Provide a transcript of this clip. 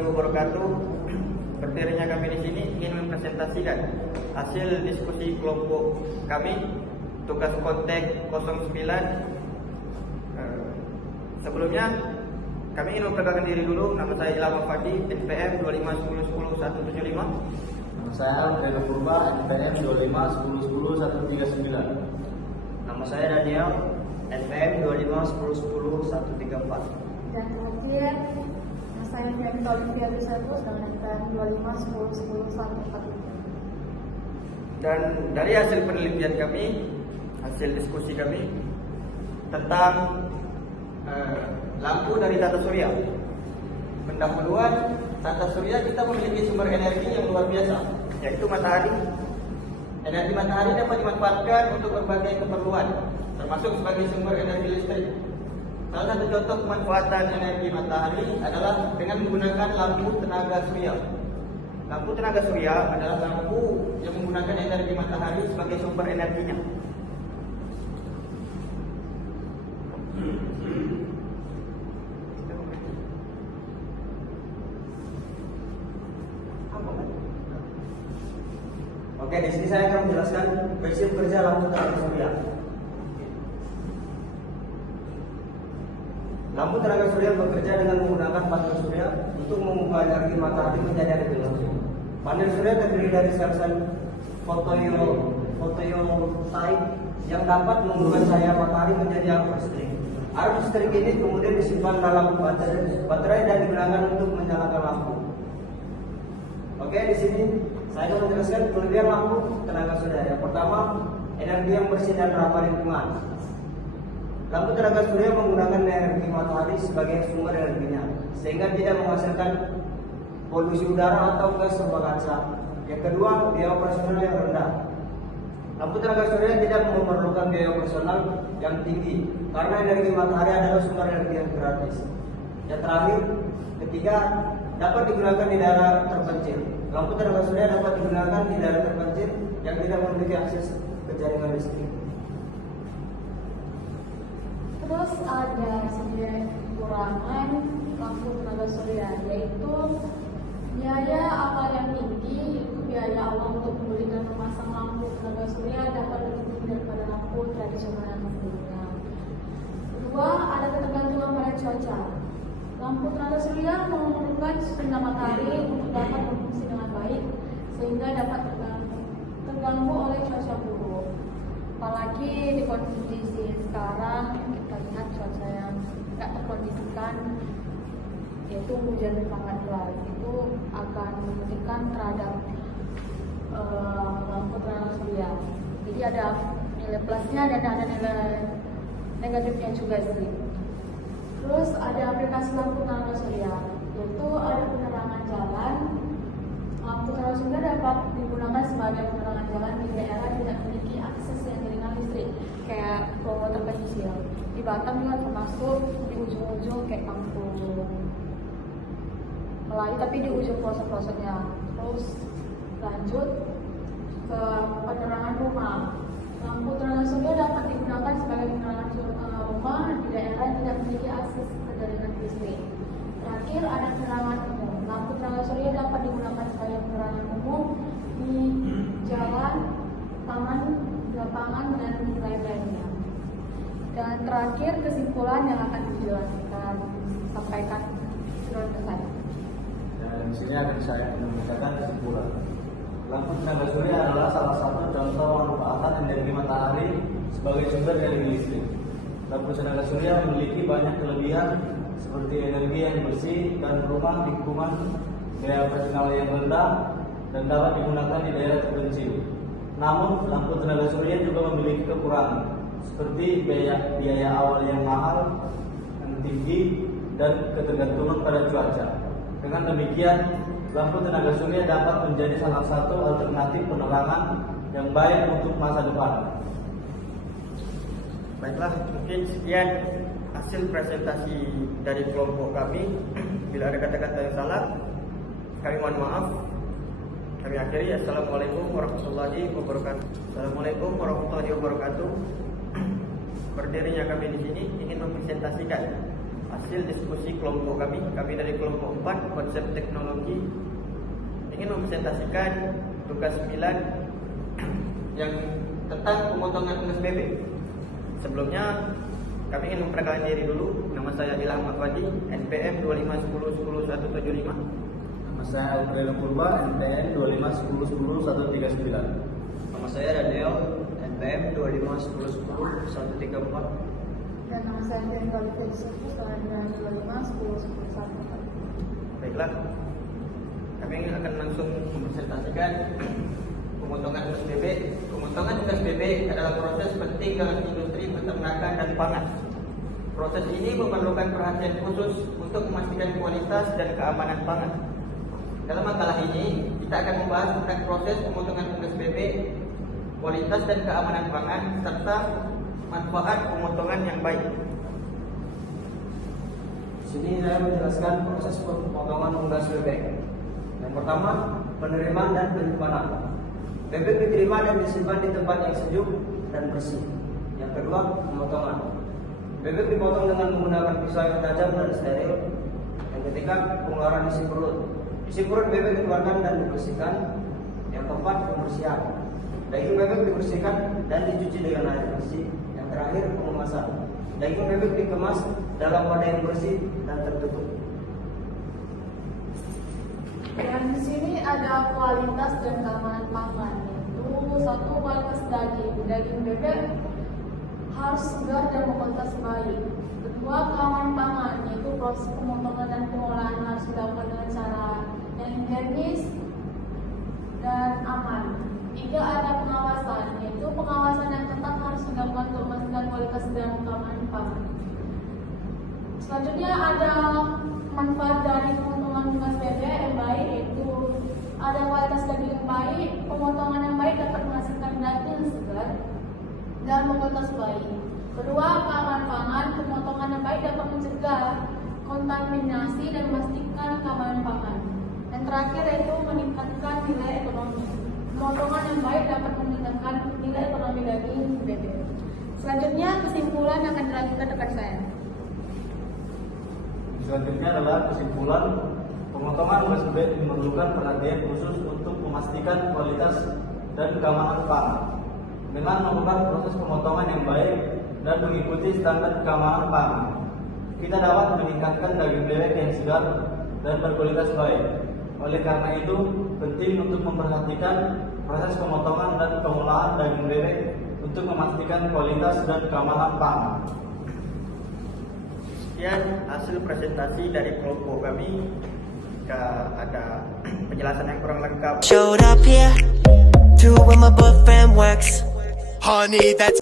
warahmatullahi wabarakatuh. Berdirinya kami di sini ingin mempresentasikan hasil diskusi kelompok kami tugas kontak 09. Sebelumnya kami ingin memperkenalkan diri dulu. Nama saya Ilham Fadi, NPM 2510100175. Nama saya Reno Purba, NPM 2510100139. Nama saya Daniel, NPM 2510100134. Dan terakhir, saya Yanti Olivia Bisatus dengan NPM 2510100143. Dan dari hasil penelitian kami, hasil diskusi kami tentang lampu dari tata surya. Pendahuluan tata surya kita memiliki sumber energi yang luar biasa, yaitu matahari. Energi matahari dapat dimanfaatkan untuk berbagai keperluan, termasuk sebagai sumber energi listrik. Salah satu contoh pemanfaatan energi matahari adalah dengan menggunakan lampu tenaga surya. Lampu tenaga surya adalah lampu yang menggunakan energi matahari sebagai sumber energinya. Oke, di sini saya akan menjelaskan prinsip kerja lampu tenaga surya. Lampu tenaga surya bekerja dengan menggunakan panel surya untuk mengubah energi matahari menjadi energi langsung. Panel surya terdiri dari sel-sel fotovoltaik yang dapat mengubah cahaya matahari menjadi arus listrik. Arus listrik ini kemudian disimpan dalam baterai dan digunakan untuk menyalakan lampu. Oke, di sini saya akan menjelaskan kelebihan lampu tenaga surya. Yang pertama, energi yang bersih dan ramah lingkungan. Lampu tenaga surya menggunakan energi matahari sebagai sumber energinya, sehingga tidak menghasilkan polusi udara atau gas rumah kaca. Yang kedua, biaya operasional yang rendah. Lampu tenaga surya tidak memerlukan biaya operasional yang tinggi, karena energi matahari adalah sumber energi yang gratis. Yang terakhir, ketiga, dapat digunakan di daerah terpencil. Lampu tenaga surya dapat digunakan di daerah terpencil yang tidak memiliki akses ke jaringan listrik. Terus ada 9 kekurangan lampu tenaga surya, yaitu biaya awal yang tinggi, yaitu biaya awal untuk membeli dan memasang lampu tenaga surya dapat lebih tinggi daripada lampu tradisional yang sebelumnya. Kedua, ada ketergantungan pada cuaca. Lampu tenaga surya memerlukan sinar matahari untuk dapat berfungsi dengan baik, sehingga dapat terganggu oleh cuaca buruk. Apalagi di kondisi sekarang kita lihat cuaca yang tidak terkondisikan, yaitu hujan sangat deras, itu akan mematikan terhadap lampu tenaga surya. Jadi ada nilai plusnya dan ada nilai negatifnya juga sih. Terus ada aplikasi lampu tenaga surya, yaitu ada penerangan jalan. Lampu tenaga surya dapat digunakan sebagai penerangan jalan di daerah yang tidak memiliki akses yang jaringan listrik, kayak pulau terpencil. Di Batam juga termasuk di ujung-ujung kayak kampung Melayu, tapi di ujung pelosok-pelosoknya. Terus lanjut ke penerangan rumah. Lampu tenaga surya dapat digunakan sebagai penerangan rumah di daerah yang tidak memiliki akses ke jaringan listrik. Terakhir ada penerangan umum. Lampu tenaga surya dapat digunakan sebagai penerangan umum di jalan, taman, lapangan, dan lain-lainnya. Dan terakhir kesimpulan yang akan dijelaskan sampaikan surat saya. Dan di sini akan saya menyampaikan kesimpulan. Lampu tenaga surya adalah salah satu contoh pemanfaatan energi matahari sebagai sumber energi listrik. Lampu tenaga surya memiliki banyak kelebihan seperti energi yang bersih dan ramah lingkungan, biaya operasional yang rendah, dan dapat digunakan di daerah terpencil. Namun, lampu tenaga surya juga memiliki kekurangan seperti biaya awal yang mahal, yang tinggi, dan ketergantungan pada cuaca. Dengan demikian, lampu tenaga surya dapat menjadi salah satu alternatif penerangan yang baik untuk masa depan. Baiklah, mungkin sekian hasil presentasi dari kelompok kami. Bila ada kata-kata yang salah, kami mohon maaf. Kami akhiri. Assalamualaikum warahmatullahi wabarakatuh. Assalamualaikum warahmatullahi wabarakatuh. Berdirinya kami di sini ingin mempresentasikan hasil diskusi kelompok kami dari kelompok 4 konsep teknologi ingin mempresentasikan tugas 9 yang tentang pemotongan unggas bebek. Sebelumnya kami ingin memperkenalkan diri dulu. Nama saya Ilham Ahmadi, NPM 2510100175. Nama saya Alfredo Purba, NPM 2510100139. Nama saya Daniel, NPM 2510100134. Dan nama saya Fian Kalifiansyah, dengan 25101014. Baiklah, kami akan langsung mempresentasikan pemotongan unggas bebek. Pemotongan unggas bebek adalah proses penting dalam industri peternakan dan pangan. Proses ini memerlukan perhatian khusus untuk memastikan kualitas dan keamanan pangan. Dalam makalah ini, kita akan membahas tentang proses pemotongan unggas bebek, kualitas dan keamanan pangan, serta manfaat pemotongan yang baik. Di sini saya menjelaskan proses pemotongan unggas bebek. Yang pertama, penerimaan dan penyimpanan. Bebek diterima dan disimpan di tempat yang sejuk dan bersih. Yang kedua, pemotongan. Bebek dipotong dengan menggunakan pisau yang tajam dan steril. Yang ketiga, pengeluaran isi perut. Isi perut bebek dikeluarkan dan dibersihkan. Yang keempat, pembersihan. Daging bebek dibersihkan dan dicuci dengan air bersih. Yang terakhir, pengemasan. Daging bebek dikemas dalam wadah yang bersih dan tertutup. Dan di sini ada kualitas dan keamanan pangan, yaitu satu, kualitas daging. Daging bebek harus segar dan berkualitas baik. Kedua, keamanan pangan, yaitu proses pemotongan dan pengolahan harus dilakukan dengan cara yang higienis dan aman. Tiga, ada pengawasan, yaitu pengawasan yang ketat harus dilakukan untuk memastikan kualitas dan keamanan pangan. Selanjutnya ada manfaat dari pemotongan unggas bebek yang baik, yaitu ada kualitas daging yang baik. Pemotongan yang baik dapat menghasilkan daging yang segar dan berkualitas baik. Kedua, keamanan pangan. Pemotongan yang baik dapat mencegah kontaminasi dan memastikan keamanan pangan. Yang terakhir yaitu meningkatkan nilai ekonomi. Pemotongan yang baik dapat meningkatkan nilai ekonomi daging bebek. Selanjutnya kesimpulan akan dilanjutkan rekan saya. Selanjutnya adalah kesimpulan. Pemotongan unggas bebek memerlukan perhatian khusus untuk memastikan kualitas dan keamanan pangan. Dengan melakukan proses pemotongan yang baik dan mengikuti standar keamanan pangan, kita dapat meningkatkan daging bebek yang segar dan berkualitas baik. Oleh karena itu, penting untuk memperhatikan proses pemotongan dan pengolahan daging bebek untuk memastikan kualitas dan keamanan pangan. Sekian hasil presentasi dari kelompok kami. Jika ada penjelasan yang kurang lengkap, Showed up here to where my boyfriend works. Honey, that's